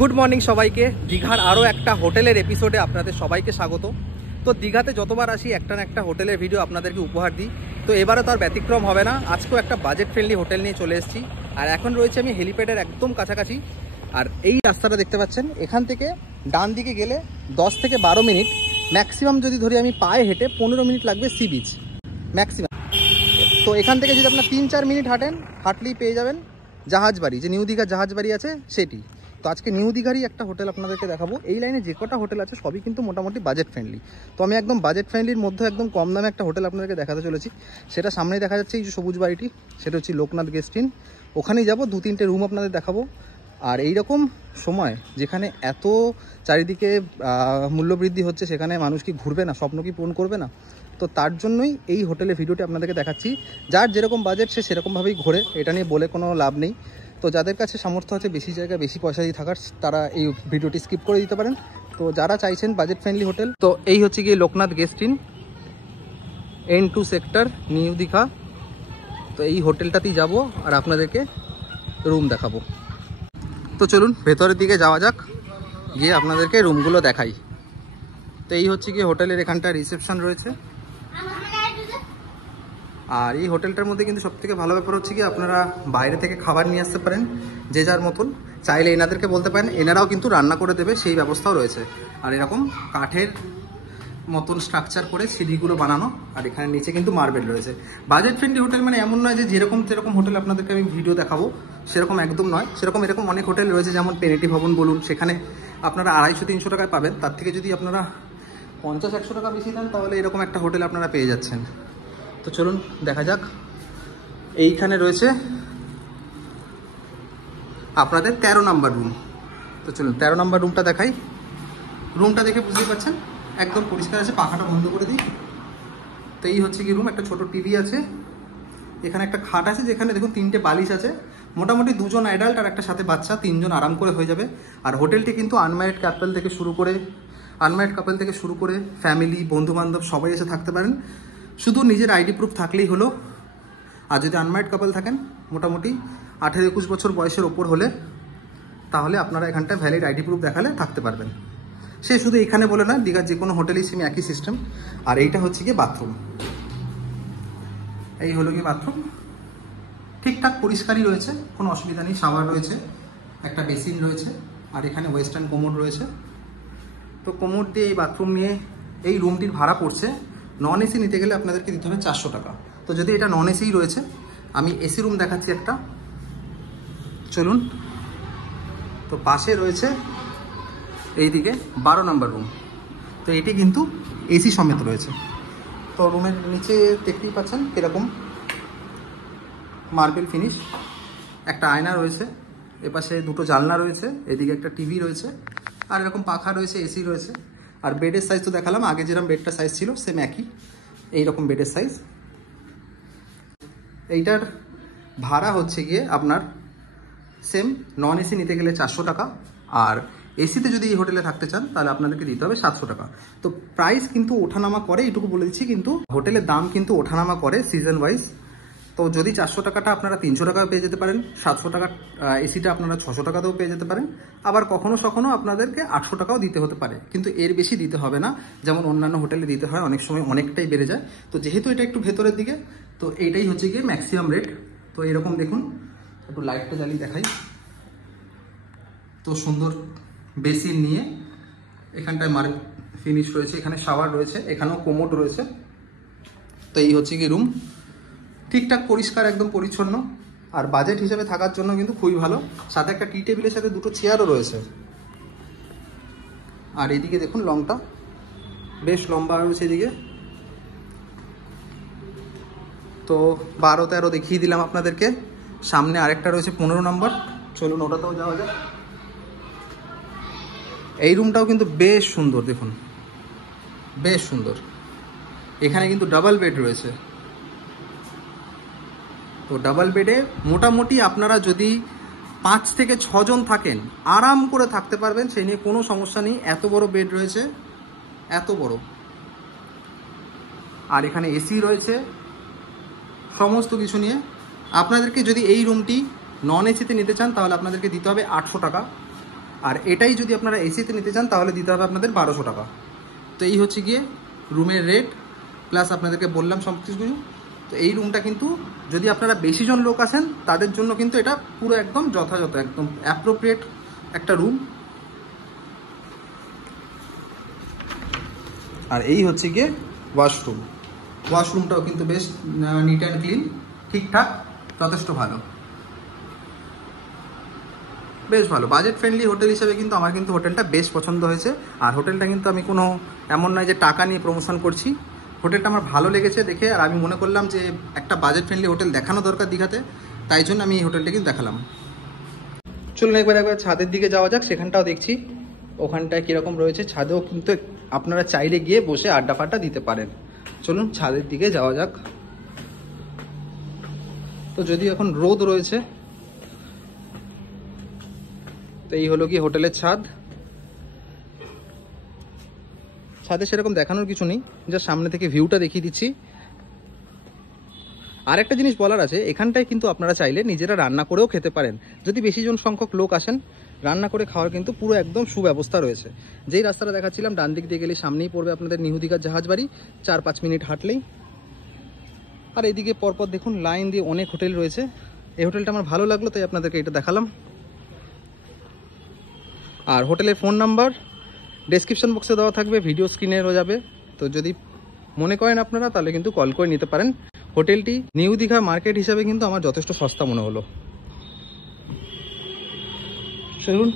Good morning সবাইকে। দীঘার আরও একটা হোটেলের এপিসোডে আপনাদের সবাইকে স্বাগত। তো দীঘাতে যতবার আসি একটা না একটা হোটেলের ভিডিও আপনাদেরকে উপহার দিই। তো এবারে তো আর ব্যতিক্রম হবে না, আজকেও একটা বাজেট ফ্রেন্ডলি হোটেল নিয়ে চলে এসেছি। আর এখন রয়েছে আমি হেলিপ্যাডের একদম কাছাকাছি। আর এই রাস্তাটা দেখতে পাচ্ছেন, এখান থেকে ডান দিকে গেলে 10 থেকে 12 মিনিট, ম্যাক্সিমাম যদি ধরি আমি পায়ে হেঁটে 15 মিনিট লাগবে সি বিচ ম্যাক্সিমাম। তো এখান থেকে যদি আপনার 3-4 মিনিট হাঁটলেই পেয়ে যাবেন জাহাজবাড়ি, যে নিউ দীঘার জাহাজবাড়ি আছে সেটি। তো আজকে নিউ দীঘারই একটা হোটেল আপনাদেরকে দেখাবো। এই লাইনে যে কটা হোটেল আছে সবই কিন্তু মোটামুটি বাজেট ফ্রেন্ডলি। তো আমি একদম বাজেট ফ্রেন্ডলির মধ্যে একদম কম দামে একটা হোটেল আপনাদেরকে দেখাতে চলেছি। সেটা সামনেই দেখা যাচ্ছে, এই যে সবুজ বাড়িটি, সেটা হচ্ছে লোকনাথ গেস্ট ইন। ওখানেই যাবো, 2-3টে রুম আপনাদের দেখাবো। আর এই রকম সময় যেখানে এত চারিদিকে মূল্যবৃদ্ধি হচ্ছে, সেখানে মানুষ কি ঘুরবে না, স্বপ্ন কি পূরণ করবে না? তো তার জন্যই এই হোটেলের ভিডিওটি আপনাদেরকে দেখাচ্ছি। যার যেরকম বাজেট সে সেরকমভাবেই ঘোরে, এটা নিয়ে বলে কোনো লাভ নেই। তো যাদের কাছে সামর্থ্য আছে বেশি জায়গায় বেশি পয়সা দিয়ে থাকার, তারা এই ভিডিওটি স্কিপ করে দিতে পারেন। তো যারা চাইছেন বাজেট ফ্রেন্ডলি হোটেল, তো এই হচ্ছে গিয়ে Loknath guest in, N2 sector, new Digha. তো এই হোটেলটাতেই যাব আর আপনাদেরকে রুম দেখাবো। তো চলুন ভেতরের দিকে যাওয়া যাক, গিয়ে আপনাদেরকে রুমগুলো দেখাই। তো এই হচ্ছে গিয়ে হোটেলের এখানটা রিসেপশন রয়েছে। আর এই হোটেলটার মধ্যে কিন্তু সবথেকে ভালো ব্যাপার হচ্ছে কি, আপনারা বাইরে থেকে খাবার নিয়ে আসতে পারেন যে যার মতন। চাইলে এনাদেরকে বলতে পারেন, এনারাও কিন্তু রান্না করে দেবে, সেই ব্যবস্থাও রয়েছে। আর এরকম কাঠের মতন স্ট্রাকচার করে সিঁড়িগুলো বানানো, আর এখানে নিচে কিন্তু মার্বেল রয়েছে। বাজেট ফ্রেন্ডলি হোটেল মানে এমন নয় যে যেরকম হোটেল আপনাদেরকে আমি ভিডিও দেখাবো সেরকম একদম নয়। এরকম অনেক হোটেল রয়েছে, যেমন পেনেটি ভবন বলুন, সেখানে আপনারা 250-300 টাকায় পাবেন। তার থেকে যদি আপনারা 50-100 টাকা বেশি দেন, তাহলে এরকম একটা হোটেল আপনারা পেয়ে যাচ্ছেন। তো চলুন দেখা যাক। এইখানে রয়েছে আপনাদের 13 নম্বর রুম। তো চলুন 13 নম্বর রুমটা দেখাই। রুমটা দেখে বুঝতেই পারছেন একদম পরিষ্কার আছে, পাখাটা বন্ধ করে দিই। তো এই হচ্ছে কি রুম, একটা ছোট টিভি আছে, এখানে একটা খাট আছে, যেখানে দেখুন 3টে বালিশ আছে। মোটামুটি 2জন অ্যাডাল্ট আর একটা সাথে বাচ্চা, 3জন আরাম করে হয়ে যাবে। আর হোটেলটি কিন্তু আনম্যারিড কাপল থেকে শুরু করে ফ্যামিলি, বন্ধু বান্ধব সবাই এসে থাকতে পারেন। শুধু নিজের আইডি প্রুফ থাকলেই হলো। আর যদি আনম্যারিড কাপল থাকেন, মোটামুটি 18-21 বছর বয়সের ওপর হলে, তাহলে আপনারা এখানটায় ভ্যালিড আইডি প্রুফ দেখালে থাকতে পারবেন। সে শুধু এখানে বলে না, দীঘার যে কোনো হোটেলেই সেম একই সিস্টেম। আর এইটা হচ্ছে গিয়ে বাথরুম। এই হলো গিয়ে বাথরুম, ঠিকঠাক পরিষ্কারই রয়েছে, কোনো অসুবিধা নেই। শাওয়ার রয়েছে, একটা বেসিন রয়েছে, আর এখানে ওয়েস্টার্ন কোমোড রয়েছে। তো কোমোড দিয়ে এই বাথরুম নিয়ে এই রুমটির ভাড়া পড়ছে, নন এসি নিতে গেলে আপনাদেরকে দিতে হবে 400 টাকা। তো যদি এটা নন এসিই রয়েছে, আমি এসি রুম দেখাচ্ছি একটা, চলুন। তো পাশে রয়েছে এইদিকে 12 নম্বর রুম। তো এটি কিন্তু এসি সমেত রয়েছে। তো রুমের নিচে দেখতেই পাচ্ছেন কীরকম মার্বেল ফিনিশ, একটা আয়না রয়েছে, এপাশে 2টো জানলা রয়েছে, এদিকে একটা টিভি রয়েছে, আর এরকম পাখা রয়েছে, এসি রয়েছে। আর বেডের সাইজ তো দেখালাম আগে, যেরকম বেডটা সাইজ ছিল সেম একই এইরকম বেডের সাইজ। এইটার ভাড়া হচ্ছে গিয়ে আপনার সেম, নন এসি নিতে গেলে 400 টাকা, আর এসিতে যদি এই হোটেলে থাকতে চান তাহলে আপনাদেরকে দিতে হবে 700 টাকা। তো প্রাইস কিন্তু ওঠানামা করে, এইটুকু বলে দিচ্ছি, কিন্তু হোটেলের দাম কিন্তু ওঠানামা করে সিজন ওয়াইজ। তো যদি 400 টাকাটা আপনারা 300 টাকাও পেয়ে যেতে পারেন, 700 টাকা এসিটা আপনারা 600 টাকাতেও পেয়ে যেতে পারেন, আবার কখনো আপনাদেরকে 800 টাকাও দিতে হতে পারে, কিন্তু এর বেশি দিতে হবে না, যেমন অন্যান্য হোটেলে দিতে হয়, অনেক সময় অনেকটাই বেড়ে যায়। তো যেহেতু এটা একটু ভেতরের দিকে, তো এইটাই হচ্ছে গিয়ে ম্যাক্সিমাম রেট। তো এরকম দেখুন, একটু লাইটটা জ্বালিয়ে দেখাই। তো সুন্দর বেসিন নিয়ে এখানটায় মার্বেল ফিনিশ রয়েছে, এখানে শাওয়ার রয়েছে, এখানেও কোমোড রয়েছে। তো এই হচ্ছে কি রুম, ঠিকঠাক পরিষ্কার, একদম পরিচ্ছন্ন। আর বাজেট হিসেবে থাকার জন্য কিন্তু খুবই ভালো। সাথে একটা টি টেবিলের সাথে 2টো চেয়ারও রয়েছে। আর এদিকে দেখুন লংটা বেশ লম্বা রয়েছে এদিকে। তো 12-13 দেখিয়ে দিলাম আপনাদেরকে, সামনে আরেকটা রয়েছে 15 নম্বর, চলুন ওটাতেও যাওয়া যায়। এই রুমটাও কিন্তু বেশ সুন্দর, দেখুন বেশ সুন্দর। এখানে কিন্তু ডাবল বেড রয়েছে। তো ডাবল বেডে মোটামুটি আপনারা যদি 5 থেকে 6 জন থাকেন, আরাম করে থাকতে পারবেন, সেই নিয়ে কোনো সমস্যা নেই। এত বড় বেড রয়েছে, এত বড়। আর এখানে এসি রয়েছে, সমস্ত কিছু নিয়ে। আপনাদেরকে যদি এই রুমটি নন এসিতে নিতে চান, তাহলে আপনাদেরকে দিতে হবে 800 টাকা। আর এটাই যদি আপনারা এসিতে নিতে চান তাহলে দিতে হবে আপনাদের 1200 টাকা। তো এই হচ্ছে গিয়ে রুমের রেট, প্লাস আপনাদেরকে বললাম সব কিছু। তো এই রুমটা কিন্তু যদি আপনারা বেশি জন লোক আসেন তাদের জন্য কিন্তু এটা পুরো একদম যথাযথ, একদম অ্যাপ্রোপ্রিয়েট একটা রুম। আর এই হচ্ছে গিয়ে ওয়াশরুম। ওয়াশরুমটাও কিন্তু বেশ নিট অ্যান্ড ক্লিন, ঠিকঠাক, যথেষ্ট ভালো, বেশ ভালো। বাজেট ফ্রেন্ডলি হোটেল হিসেবে কিন্তু আমার কিন্তু হোটেলটা বেশ পছন্দ হয়েছে। আর হোটেলটা কিন্তু আমি কোনো এমন নয় যে টাকা নিয়ে প্রমোশন করছি, হোটেলটা আমার ভালো লেগেছে দেখে। আর আমি মনে করলাম যে একটা বাজেট ফ্রেন্ডলি হোটেল দেখানো দরকার দীঘাতে, তাই জন্য আমি এই হোটেলটা কিন্তু দেখালাম। চলুন একবার ছাদের দিকে যাওয়া যাক, সেখানটাও দেখছি ওখানটায় কীরকম রয়েছে। ছাদেও কিন্তু আপনারা চাইলে গিয়ে বসে আড্ডা ফাড্ডা দিতে পারেন। চলুন ছাদের দিকে যাওয়া যাক। তো যদি এখন রোদ রয়েছে, তো এই হলো কি হোটেলের ছাদ। ছাদে সেরকম দেখানোর কিছু নেই, যা সামনে থেকে ভিউটা দেখিয়ে দিচ্ছি। আর একটা জিনিস বলার আছে, এখানটায় কিন্তু আপনারা চাইলে নিজেরা রান্না করেও খেতে পারেন। যদি বেশি জন সংখ্যক লোক আসেন, রান্না করে খাওয়ার কিন্তু পুরো একদম সুব্যবস্থা রয়েছে। যেই রাস্তাটা দেখাচ্ছিলাম ডান দিক দিয়ে গেলে সামনেই পড়বে আপনাদের নিউ দীঘার জাহাজ বাড়ি, 4-5 মিনিট হাঁটলেই। আর এদিকে পরপর দেখুন লাইন দিয়ে অনেক হোটেল রয়েছে। এই হোটেলটা আমার ভালো লাগলো, তাই আপনাদেরকে এটা দেখালাম। আর হোটেলের ফোন নাম্বার ডেসক্রিপশন বক্সে দেওয়া থাকবে, ভিডিও স্ক্রিনেরও যাবে। তো যদি মনে করেন আপনারা তাহলে কিন্তু কল করে নিতে পারেন। হোটেলটি নিউ দীঘা মার্কেট হিসাবে কিন্তু আমার যথেষ্ট সস্তা মনে হলো। চলুন